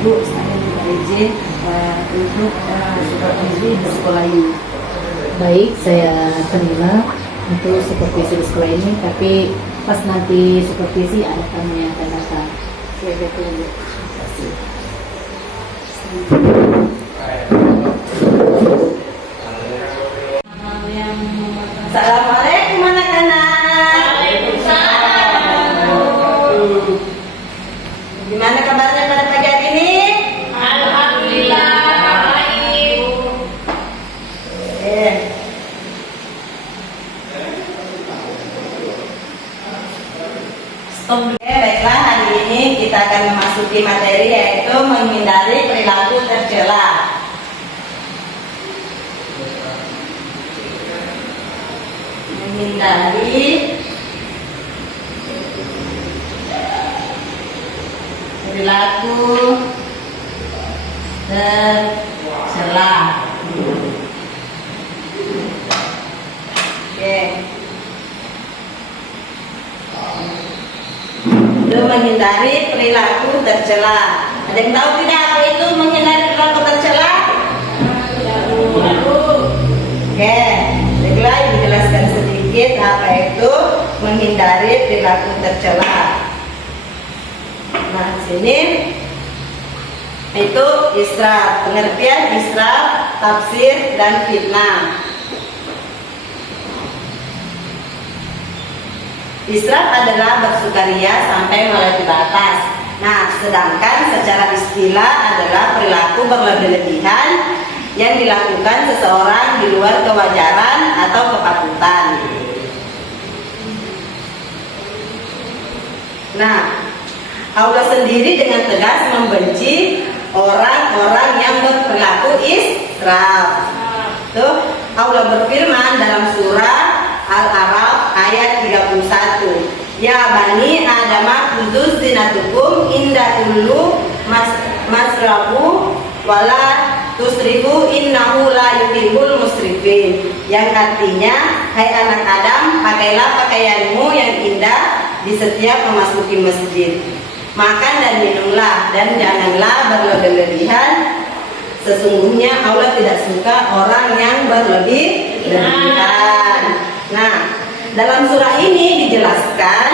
Bu, saya minta izin untuk supervisi di sekolah ini. Baik, saya terima untuk supervisi di sekolah ini, tapi pas nanti supervisi ada tamu yang akan datang. Saya betul, Bu. Terima kasih. Assalamualaikum anak-anak. Gimana kabarnya pada pagi hari ini? Alhamdulillah baik. Baiklah, hari ini kita akan memasuki materi yaitu menghindari perilaku tercela. Menghindari perilaku tercela. Oke. Itu menghindari perilaku tercela. Ada yang tahu tidak apa itu menghindari perilaku tercela? Oke, baiklah dijelaskan sedikit apa itu menghindari perilaku tercela. Nah, sini itu israf, pengertian israf, tafsir dan fitnah. Israf adalah bersukaria sampai melebihi batas. Nah, sedangkan secara istilah adalah perilaku berlebih-lebihan yang dilakukan seseorang di luar kewajaran atau kepatutan. Nah, Allah sendiri dengan tegas membenci orang-orang yang berperilaku israf. Tuh, Allah berfirman dalam surah Al-A'raf ayat 31. Ya bani Adama khudzu zinatukum inda kullu masrabu wala tusrifu innahu la yuhibbul musrifin. Yang artinya, hai anak Adam, pakailah pakaianmu yang indah di setiap memasuki masjid. Makan dan minumlah dan janganlah berlebih-lebihan. Sesungguhnya Allah tidak suka orang yang berlebih-lebihan. Nah, dalam surah ini dijelaskan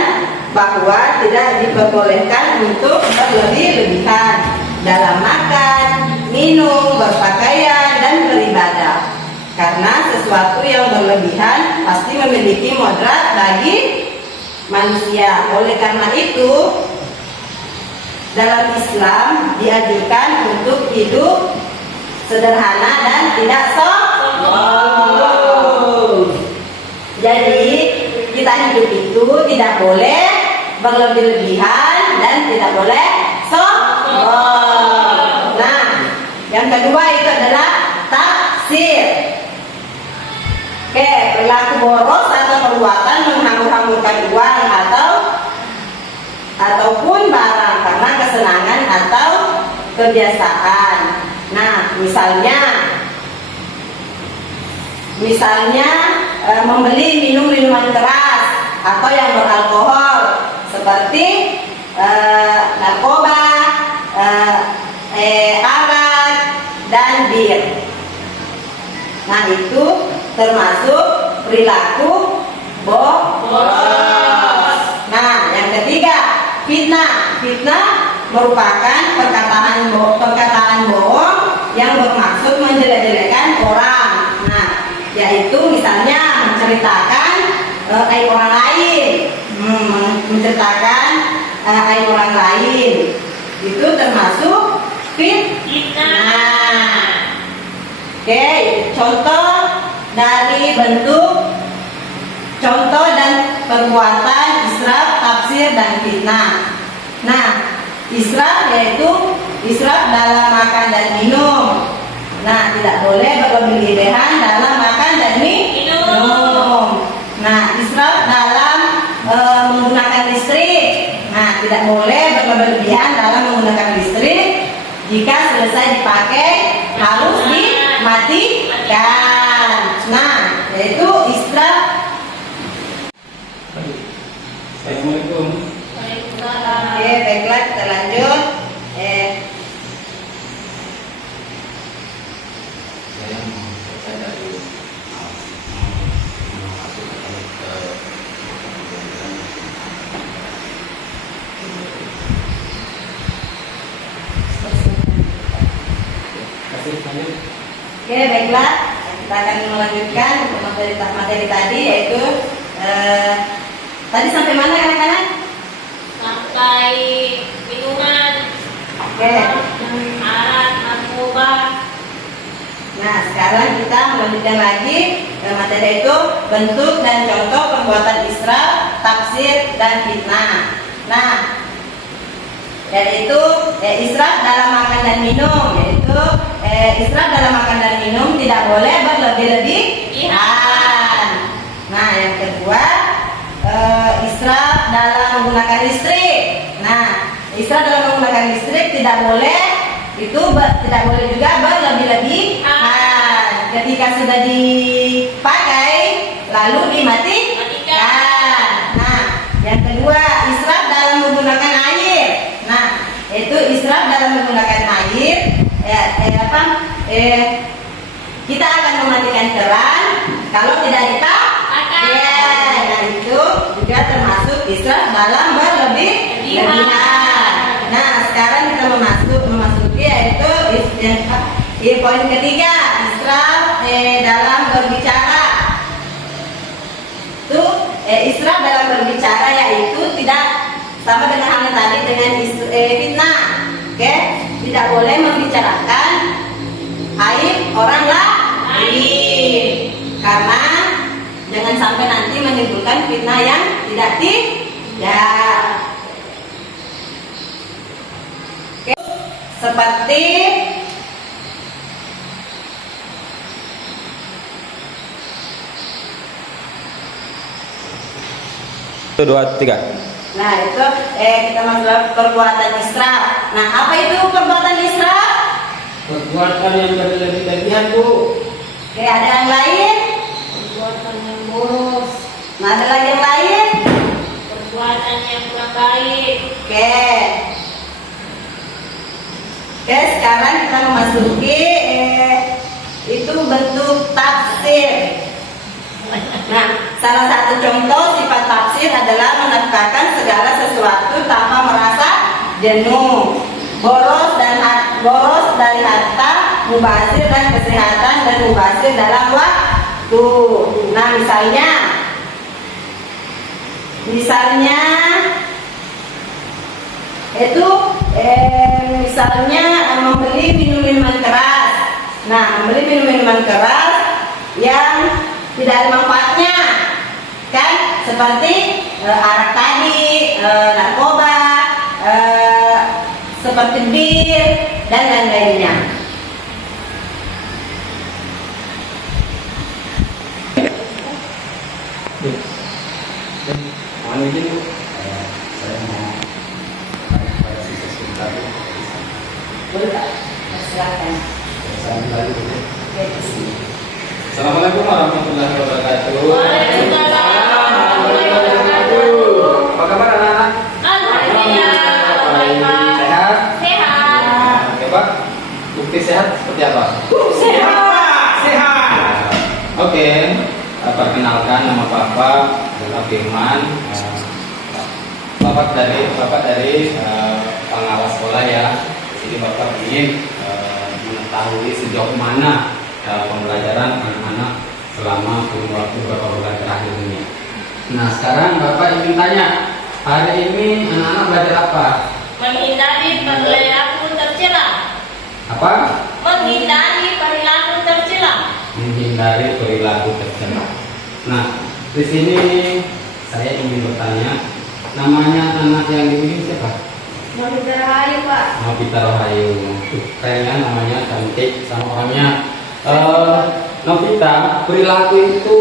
bahwa tidak diperbolehkan untuk berlebih-lebihan dalam makan, minum, berpakaian, dan beribadah. Karena sesuatu yang berlebihan pasti memiliki mudarat bagi manusia. Oleh karena itu, dalam Islam dianjurkan untuk hidup sederhana dan tidak sombong. Jadi kita hidup itu tidak boleh berlebih-lebihan dan tidak boleh sombong. Nah, yang kedua itu adalah taksir. Oke, perilaku boros atau perbuatan menghambur-hamburkan uang ataupun barang karena kesenangan atau kebiasaan. Nah, misalnya membeli minuman keras atau yang beralkohol seperti narkoba, arak, dan bir. Nah, itu termasuk perilaku boros. Nah, yang ketiga, fitnah. Fitnah merupakan perkataan bohong yang bermaksud menjelek-jelekan orang. Nah, yaitu misalnya menceritakan aib orang lain, aib orang lain. Itu termasuk fitnah. Oke, contoh dari bentuk contoh dan perbuatan israf, tafsir, dan fitnah. Nah, israf yaitu israf dalam makan dan minum. Nah, tidak boleh berlebih-lebihan dalam makan dan minum. Nah, israf dalam menggunakan listrik. Nah, tidak boleh berlebih-lebihan dalam menggunakan listrik. Jika selesai dipakai harus dimatikan. Nah, yaitu israf. Assalamualaikum. Oke, baiklah kita lanjut. Oke, baiklah. Kita akan melanjutkan untuk materi tadi, yaitu tadi sampai mana anak-anak? Sampai minuman, Oke. alat narkoba. Nah, sekarang kita melanjutkan lagi materi itu bentuk dan contoh perbuatan israf, tafsir, dan fitnah. Nah, yaitu israf dalam makan dan minum, yaitu israf dalam makan dan minum tidak boleh berlebih-lebihan. Nah, yang kedua israf dalam menggunakan listrik. Nah, israf dalam menggunakan listrik tidak boleh tidak boleh juga berlebih-lebihan. Ketika sudah dipakai lalu dimatikan. Nah, yang kedua israf dalam menggunakan air. Nah, itu israf dalam menggunakan air. Kita akan mematikan keran kalau tidak dipakai. Nah, itu juga termasuk israf dalam berlebih-lebihan. Nah, sekarang kita memasuki yaitu poin ketiga, israf dalam berbicara. Itu israf dalam berbicara yaitu tidak sama dengan halnya tadi dengan fitnah. Oke, tidak boleh membicarakan aib orang lain karena jangan sampai nanti menimbulkan fitnah yang tidak. Oke, seperti Satu, dua, tiga. nah itu kita masuk perbuatan israf. Nah, apa itu perbuatan israf? Perbuatan yang berlebih-lebihan, Bu. Oke, ada yang lain? Perbuatan yang boros, Nah, ada lagi yang lain? perbuatan yang kurang baik. Oke. Oke, sekarang kita memasuki itu bentuk tafsir. Nah, salah satu contoh sifat tafsir adalah menafsirkan segala sesuatu tanpa merasa jenuh. Boros dari harta, mubazir dan kesehatan, dan mubazir dalam waktu. Nah, misalnya itu misalnya membeli minuman keras. Nah, membeli minuman keras yang tidak ada manfaatnya, kan? Seperti arak tadi, narkoba, seperti bir dan lain-lainnya. Mohon izin, Bu. Saya mau pada sisi sebentar. Boleh Pak? Silakan. Saya kembali dulu. Oke, di sini. Assalamualaikum warahmatullahi wabarakatuh. Waalaikumsalam warahmatullahi wabarakatuh. Apa kabar anak-anak? Alhamdulillah, baik Pak. Sehat? Sehat. Oke, Pak. Bukti sehat seperti apa? Sehat. Oke. Perkenalkan, nama Bapak adalah Firman. Bapak dari pengawas sekolah ya. Jadi Bapak ingin mengetahui sejauh mana pembelajaran anak-anak selama kurun waktu beberapa bulan terakhir ini. Nah, sekarang Bapak ingin tanya, hari ini anak-anak belajar apa? Menghindari perilaku tercela. Apa? Menghindari perilaku tercela. Menghindari perilaku tercela. Nah, di sini saya ingin bertanya, namanya anak yang dibimbing siapa? Novita Rahayu Pak. Novita Rahayu. Keren kan namanya, cantik sama orangnya. Novita, perilaku itu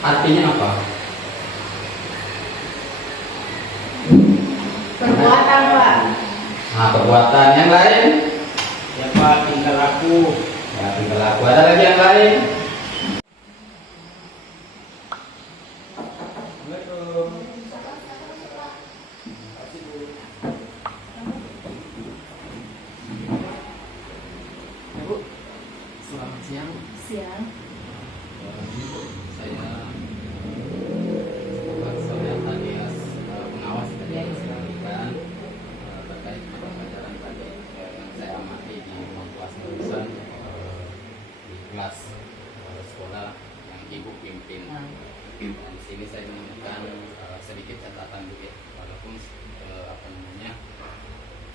artinya apa? Perbuatan, Pak. Nah, perbuatan. Yang lain? Ya Pak, tingkah laku. Ya, tingkah laku. Ada lagi yang lain? Selamat siang. Siang. Saya alias pengawas dari pendidikan terkait pelajaran tadi yang saya amati di ruang kelas barusan. kelas sekolah yang ibu pimpin. Dan di sini saya menemukan sedikit catatan Bu ya, walaupun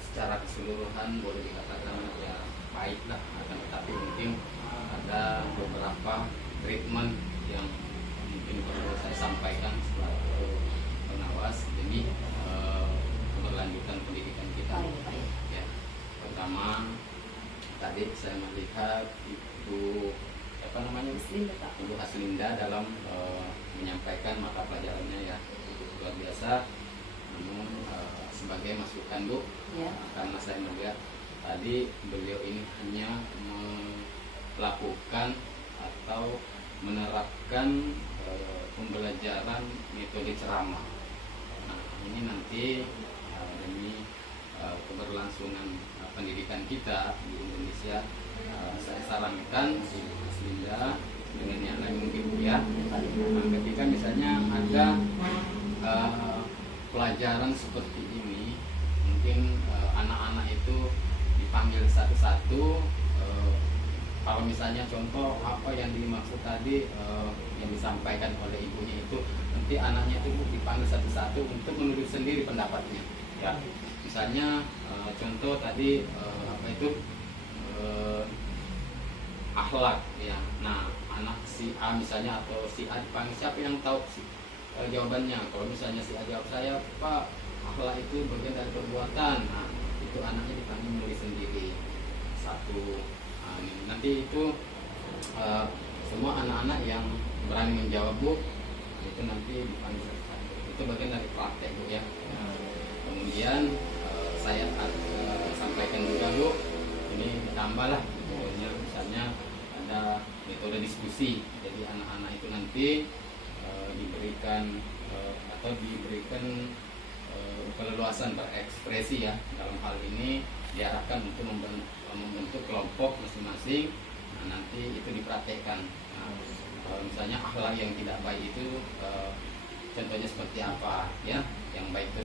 secara keseluruhan boleh dikatakan ya baik lah, akan tetapi mungkin ada beberapa treatment yang mungkin perlu saya sampaikan selaku pengawas demi keberlanjutan pendidikan kita. Ya, pertama tadi saya melihat Ibu Ibu Aslinda dalam menyampaikan mata pelajarannya ya luar biasa. Namun sebagai masukan Bu, Ya. karena saya melihat tadi beliau ini hanya melakukan atau menerapkan pembelajaran metode ceramah. Nah, ini nanti demi keberlangsungan pendidikan kita di Indonesia, saya sarankan Ibu Aslinda dengan yang lain mungkin Bu ya, ketika misalnya ada pelajaran seperti ini, mungkin anak-anak itu dipanggil satu-satu. Kalau misalnya contoh apa yang dimaksud tadi yang disampaikan oleh ibunya itu, nanti anaknya itu dipanggil satu-satu untuk menulis sendiri pendapatnya. Ya, misalnya contoh tadi akhlak ya. Nah, anak si A misalnya atau si A dipanggil, siapa yang tahu jawabannya? Kalau misalnya si A jawab, saya Pak, akhlak itu bagian dari perbuatan. Nah, itu anaknya dipanggil menulis sendiri satu. Nah, nanti itu semua anak-anak yang berani menjawab Bu, itu nanti dipanggil satu. Itu bagian dari praktek Bu ya. Kemudian saya sampaikan juga Bu, ini ditambahlah pokoknya misalnya ada metode diskusi. Jadi anak-anak itu nanti diberikan keleluasan berekspresi ya. Dalam hal ini diarahkan untuk membentuk kelompok masing-masing. Nah, nanti itu dipraktekkan. Nah, misalnya akhlak yang tidak baik itu contohnya seperti apa ya? Yang baik itu